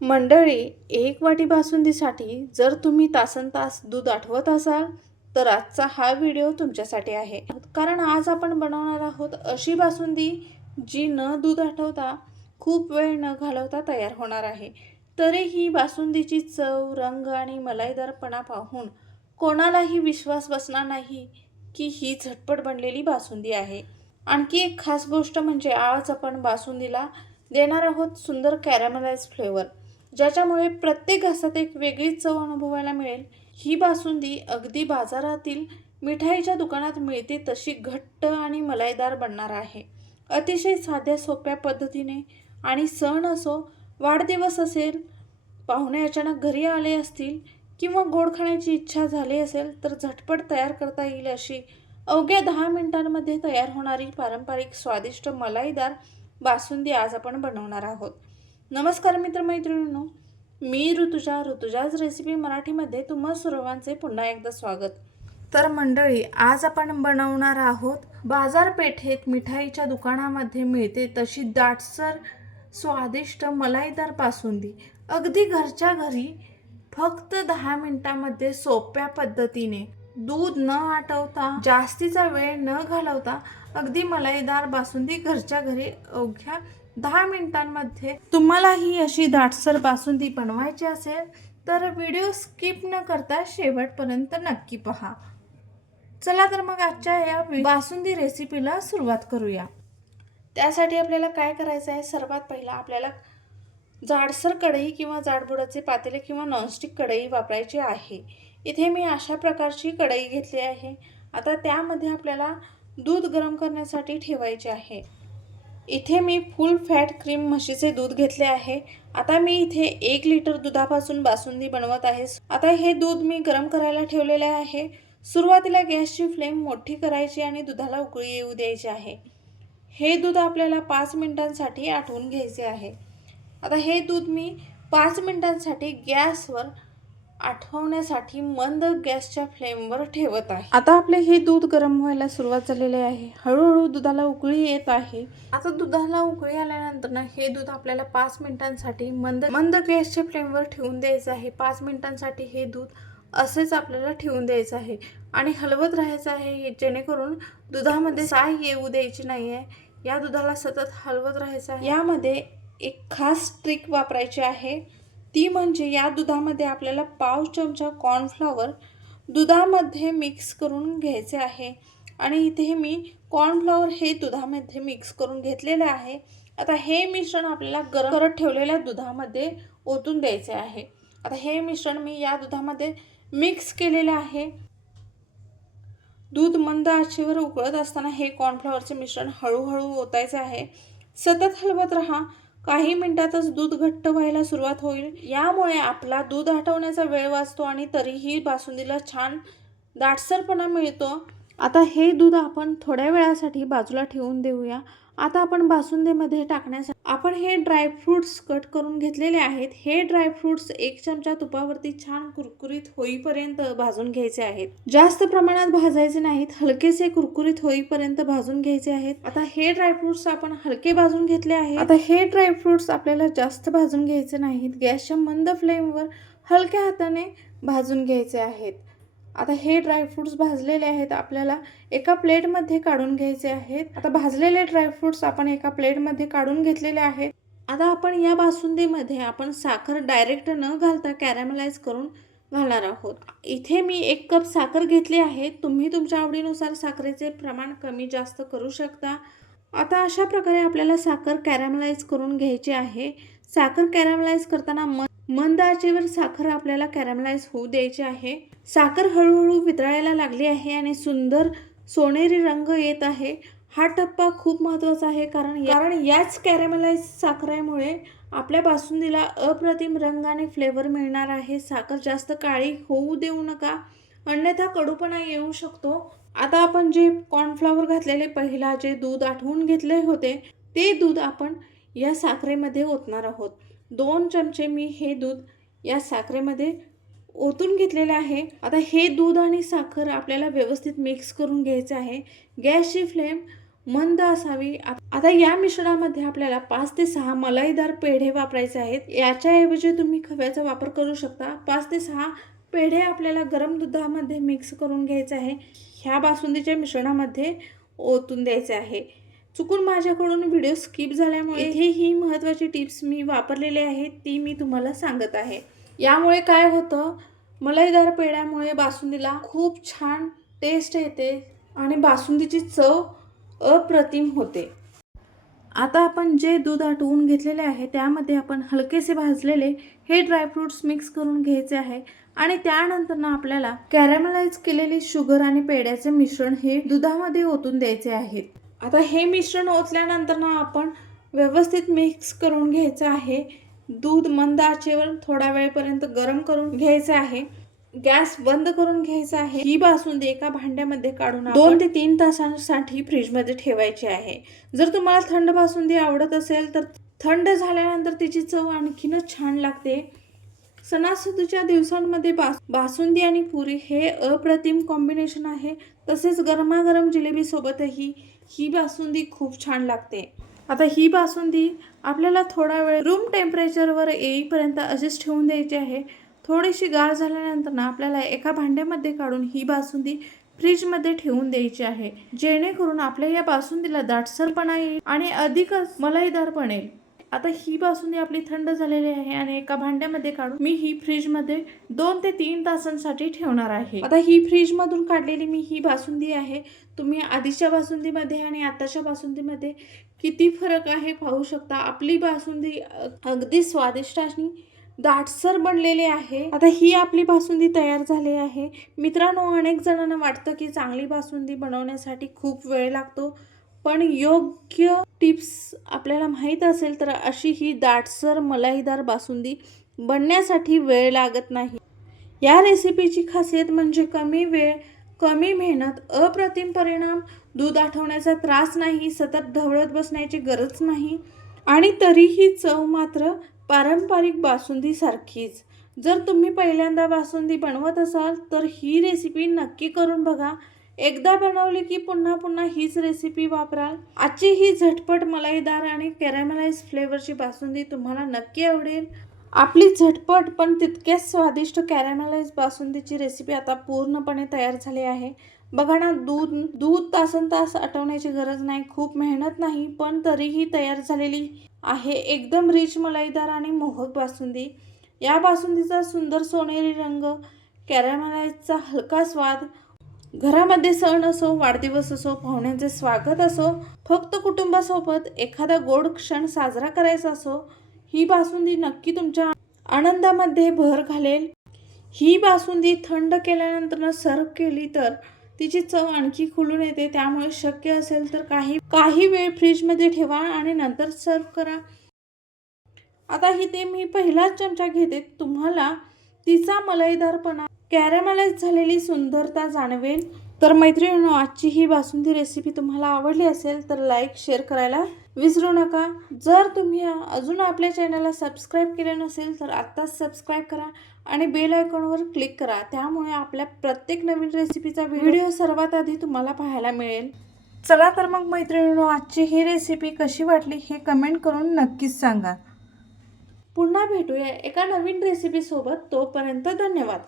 मंडळी, एक वाटी बासुंदीसाठी जर तुम्ही तासनतास दूध आठवत असाल तर आजचा हा व्हिडिओ तुमच्यासाठी आहे. कारण आज आपण बनवणार आहोत अशी बासुंदी जी न दूध आठवता खूप वेळ न घालवता तयार होणार आहे. तरीही बासुंदीची चव, रंग आणि मलाईदारपणा पाहून कोणालाही विश्वास बसणार नाही की ही झटपट बनलेली बासुंदी आहे. आणखी एक खास गोष्ट म्हणजे आज आपण बासुंदीला देणार आहोत सुंदर कॅरमलाइज फ्लेवर, ज्याच्यामुळे प्रत्येक घासात एक वेगळीच चव अनुभवायला मिळेल. ही बासुंदी अगदी बाजारातील मिठाईच्या दुकानात मिळते तशी घट्ट आणि मलाईदार बनणार आहे. अतिशय साध्या सोप्या पद्धतीने आणि सण असो, वाढदिवस असेल, पाहुणे अचानक घरी आले असतील किंवा गोड खाण्याची इच्छा झाली असेल तर झटपट तयार करता येईल अशी अवघ्या 10 मिनिटांमध्ये तयार होणारी पारंपरिक स्वादिष्ट मलाईदार बासुंदी आज आपण बनवणार आहोत. नमस्कार मित्रमैत्रिणींनो, मी ऋतुजाज रेसिपी मराठीमध्ये तुम्हा सर्वांचे पुन्हा एकदा स्वागत. तर मंडळी, आज आपण बनवणार आहोत बाजारपेठेत मिठाईच्या दुकानामध्ये मिळते तशी दाटसर स्वादिष्ट मलाईदार बासुंदी अगदी घरच्या घरी फक्त 10 मिनिटांमध्ये सोप्या पद्धतीने, दूध न आटवता, जास्तीचा वेळ न घालवता अगदी मलाईदार बासुंदी घरच्या घरी अवघ्या 10 मिनिटांमध्ये. तुम्हाला ही अशी दाटसर बासुंदी बनवायची असेल तर व्हिडिओ स्किप न करता शेवटपर्यंत नक्की पहा. चला तर मग आजच्या या बासुंदी रेसिपीला सुरुवात करूया. त्यासाठी आपल्याला काय करायचं आहे, सर्वात पहिला आपल्याला जाडसर कढई किंवा जाडबुडाचे पातेले किंवा नॉनस्टिक कढई वापरायची आहे. इथे मी अशा प्रकारची कढई घेतली आहे. आता त्यामध्ये आपल्याला दूध गरम करण्यासाठी ठेवायचे आहे. इथे मी फुल फॅट क्रीम म्हशीचे दूध घेतले आहे. आता मी इथे 1 लिटर दुधापासून बासुंदी बनवत आहे. आता हे दूध मी गरम करायला ठेवलेले आहे. सुरुवातीला गॅसची फ्लेम मोठी करायची आणि दुधाला उकळी येऊ द्यायची आहे. हे दूध आपल्याला 5 मिनिटांसाठी आटवून घ्यायचे आहे. आता हे दूध मी 5 मिनिटांसाठी गॅसवर आटवण्यासाठी मंद गॅसच्या फ्लेमवर ठेवत आहे. आता आपले हे दूध गरम व्हायला सुरुवात झालेली आहे. हळूहळू दुधाला उकळी येत आहे. आता दुधाला उकळी आल्यानंतर ना हे दूध आपल्याला 5 मिनिटांसाठी मंद गॅसच्या फ्लेमवर ठेवून द्यायचं आहे. 5 मिनिटांसाठी हे दूध असेच आपल्याला ठेवून द्यायचं आहे आणि हलवत राहायचं आहे, जेणेकरून दुधामध्ये साय येऊ द्यायची नाही आहे. या दुधाला सतत हलवत राहायचं आहे. यामध्ये एक खास ट्रिक वापरायची आहे, ती म्हणजे या दुधामध्ये आपल्याला पाव चमचा कॉर्नफ्लॉवर दुधामध्ये मिक्स करून घ्यायचे आहे आणि इथे मी कॉर्नफ्लॉवर हे दुधामध्ये मिक्स करून घेतलेले आहे. आता हे मिश्रण आपल्याला गरम करत ठेवलेल्या दुधामध्ये ओतून द्यायचे आहे. आता हे मिश्रण मी या दुधामध्ये मिक्स केलेले आहे. दूध मंद आचेवर उकळत असताना हे कॉर्नफ्लॉवरचे मिश्रण हळूहळू ओतायचे आहे. सतत हलवत राहा. काही मिनिटातच दूध घट्ट व्हायला सुरुवात होईल. यामुळे आपला दूध आटवण्याचा वेळ वाचतो आणि तरीही बासुंदीला छान दाटसरपणा मिळतो. आता हे दूध आपण थोड्या वेळासाठी बाजूला ठेवून देऊया. आता आपण बासुंदीमध्ये टाकण्यासाठी आपण हे ड्रायफ्रूट्स कट करून घेतलेले आहेत. हे ड्रायफ्रूट्स 1 चमचा तुपावरती छान कुरकुरीत होईपर्यंत भाजून घ्यायचे आहेत. जास्त प्रमाणात भाजायचे नाहीत, हलकेसे कुरकुरीत होईपर्यंत भाजून घ्यायचे आहेत. आता हे ड्रायफ्रूट्स आपण हलके भाजून घेतले आहेत. आता हे ड्रायफ्रूट्स आपल्याला जास्त भाजून घ्यायचे नाहीत, गॅसच्या मंद फ्लेमवर हलक्या हाताने भाजून घ्यायचे आहेत. आता हे ड्रायफ्रूट्स भाजलेले आहेत, आपल्याला एका प्लेटमध्ये काढून घ्यायचे आहेत. आता भाजलेले ड्रायफ्रूट्स आपण एका प्लेटमध्ये काढून घेतलेले आहेत. आता आपण या बासुंदीमध्ये आपण साखर डायरेक्ट न घालता कॅरमलाइज करून घालणार आहोत. इथे मी 1 कप साखर घेतली आहे. तुम्ही तुमच्या आवडीनुसार साखरेचे प्रमाण कमी जास्त करू शकता. आता अशा प्रकारे आपल्याला साखर कॅरमलाइज करून घ्यायची आहे. साखर कॅरमलाइज करताना मंद आचेवर साखर आपल्याला कॅरमलाइज होऊ द्यायची आहे. साखर हळूहळू वितळायला लागली आहे आणि सुंदर सोनेरी रंग येत आहे. हा टप्पा खूप महत्त्वाचा आहे, कारण याच कॅरमलाइज साखरेमुळे आपल्या बासुंदीला अप्रतिम रंग आणि फ्लेवर मिळणार आहे. साखर जास्त काळी होऊ देऊ नका, अन्यथा कडूपणा येऊ शकतो. आता आपण जे कॉर्नफ्लॉवर घातलेले पहिला जे दूध आटवून घेतले होते ते दूध आपण या साखरेमध्ये ओतणार आहोत. 2 चमचे मी हे दूध या साखरेमध्ये ओतून घेतलेले आहे. आता हे दूध आणि साखर आपल्याला व्यवस्थित मिक्स करून घ्यायचे आहे. गॅसची फ्लेम मंद असावी। आता या मिश्रणामध्ये आपल्याला 5 ते 6 मलाईदार पेढे वापरायचे आहेत। याच्याऐवजी तुम्ही खव्याचा वापर करू शकता। 5 ते 6 पेढे आपल्याला गरम दुधामध्ये मिक्स करून घ्यायचे आहे। ह्या बासुंदीच्या मिश्रणामध्ये ओतून द्यायचे आहे। चुकून माझ्याकडून व्हिडिओ स्किप झाल्यामुळे इथे ही महत्त्वाची टिप्स मी वापरलेली आहे, ती मी तुम्हाला सांगत आहे। यामुळे काय होतं, मलाईदार पेढ्यामुळे बासुंदीला खूप छान टेस्ट येते आणि बासुंदीची चव अप्रतिम होते। आता आपण जे दूध आटवून घेतलेले आहे त्यामध्ये आपण हलकेसे भाजलेले हे ड्रायफ्रूट्स मिक्स करून घ्यायचे आहे आणि त्यानंतर ना आपल्याला कॅरमलाइज केलेली शुगर आणि पेढ्याचे मिश्रण हे दुधामध्ये ओतून द्यायचे आहे। आता हे मिश्रण ओतल्यानंतर ना आपण व्यवस्थित मिक्स करून घ्यायचं आहे। दूध मंद आचेवर थोडा वेळपर्यंत गरम करून घ्यायचे आहे। गॅस बंद करून घ्यायचा आहे। ही बासुंदी एका भांड्यामध्ये काढून 2 ते 3 तासांसाठी फ्रीजमध्ये ठेवायची आहे। जर तुम्हाला थंड बासुंदी आवडत असेल तर थंड झाल्यानंतर तिची चव आणखीनच छान लागते। सणासुदीच्या दिवसांमध्ये बासुंदी आणि पुरी हे अप्रतिम कॉम्बिनेशन आहे। तसेच गरमागरम जिलेबी सोबतही ही बासुंदी खूप छान लागते। आता ही बासुंदी आपल्याला थोडा वेळ रूम टेम्परेचरवर येईपर्यंत अशीच ठेवून द्यायची आहे। थोडीशी गार झाल्यानंतर ना आपल्याला एका भांड्यामध्ये काढून ही बासुंदी फ्रीजमध्ये ठेवून द्यायची आहे, जेणेकरून आपल्या या बासुंदीला दाटसरपणा येईल आणि अधिकच मलाईदार बनेल। आता ही बासुंदी आपली थंड झालेली आहे आणि एका भांड्यामध्ये काढून मी ही फ्रीजमध्ये 2 ते 3 तासांसाठी ठेवणार आहे। आता ही फ्रीजमधून काढलेली मी ही बासुंदी आहे। तुम्ही आधीच्या बासुंदीमध्ये आणि आताच्या बासुंदीमध्ये किती फरक आहे पाहू शकता। आपली बासुंदी अगदी स्वादिष्ट आणि दाटसर बनलेली आहे। आता ही आपली बासुंदी तयार झाली आहे। मित्रांनो, अनेक जणांना वाटतं की चांगली बासुंदी बनवण्यासाठी खूप वेळ लागतो, पण योग्य टिप्स आपल्याला माहीत असेल तर अशी ही दाटसर मलाईदार बासुंदी बनण्यासाठी वेळ लागत नाही। या रेसिपीची खासियत म्हणजे कमी वेळ, कमी मेहनत, अप्रतिम परिणाम, दूध आठवण्याचा त्रास नाही, सतत ढवळत बसण्याची गरज नाही आणि तरीही चव मात्र पारंपरिक बासुंदी सारखीच। जर तुम्ही पहिल्यांदा बासुंदी बनवत असाल तर ही रेसिपी नक्की करून बघा। एकदा बनवली की पुन्हा पुन्हा हीच रेसिपी वापराल। आजची ही झटपट मलाईदार आणि कॅरमलाइज फ्लेवरची बासुंदी तुम्हाला नक्की आवडेल। आपली झटपट पण तितक्याच स्वादिष्ट कॅरमलाइज बासुंदीची रेसिपी आता पूर्णपणे तयार झाली आहे। बघा ना, दूध तासनतास आटवण्याची गरज नाही, खूप मेहनत नाही, पण तरीही तयार झालेली आहे एकदम रिच मलाईदार आणि मोहक बासुंदी। या बासुंदीचा सुंदर सोनेरी रंग, कॅरमलाइजचा हलका स्वाद, घरामध्ये सण असो, वाढदिवस असो, पाहुण्यांचे स्वागत असो, फक्त कुटुंबासोबत एखादा गोड क्षण साजरा करायचा असो, ही बासुंदी नक्की तुमच्या आनंदामध्ये भर घालेल। ही बासुंदी थंड केल्यानंतर सर्व केली तर तिची चव आणखी खुलून येते। त्यामुळे शक्य असेल तर काही वेळ फ्रीजमध्ये ठेवा आणि नंतर सर्व करा। आता इथे मी पहिलाच चमचा घेते, तुम्हाला तिचा मलाईदारपणा, कॅरमलाइज झालेली सुंदरता जाणवेल। तर मैत्रिणींनो, आजची ही बासुंदी रेसिपी तुम्हाला आवडली असेल तर लाईक शेअर करायला विसरू नका। जर तुम्ही अजून आपल्या चॅनलला सबस्क्राईब केले नसेल तर आत्ताच सबस्क्राईब करा आणि बेल आयकॉनवर क्लिक करा, त्यामुळे आपल्या प्रत्येक नवीन रेसिपीचा व्हिडिओ सर्वात आधी तुम्हाला पाहायला मिळेल। चला तर मग मैत्रिणींनो, आजची ही रेसिपी कशी वाटली हे कमेंट करून नक्कीच सांगा। पुन्हा भेटूया एका नवीन रेसिपी सोबत, तोपर्यंत धन्यवाद।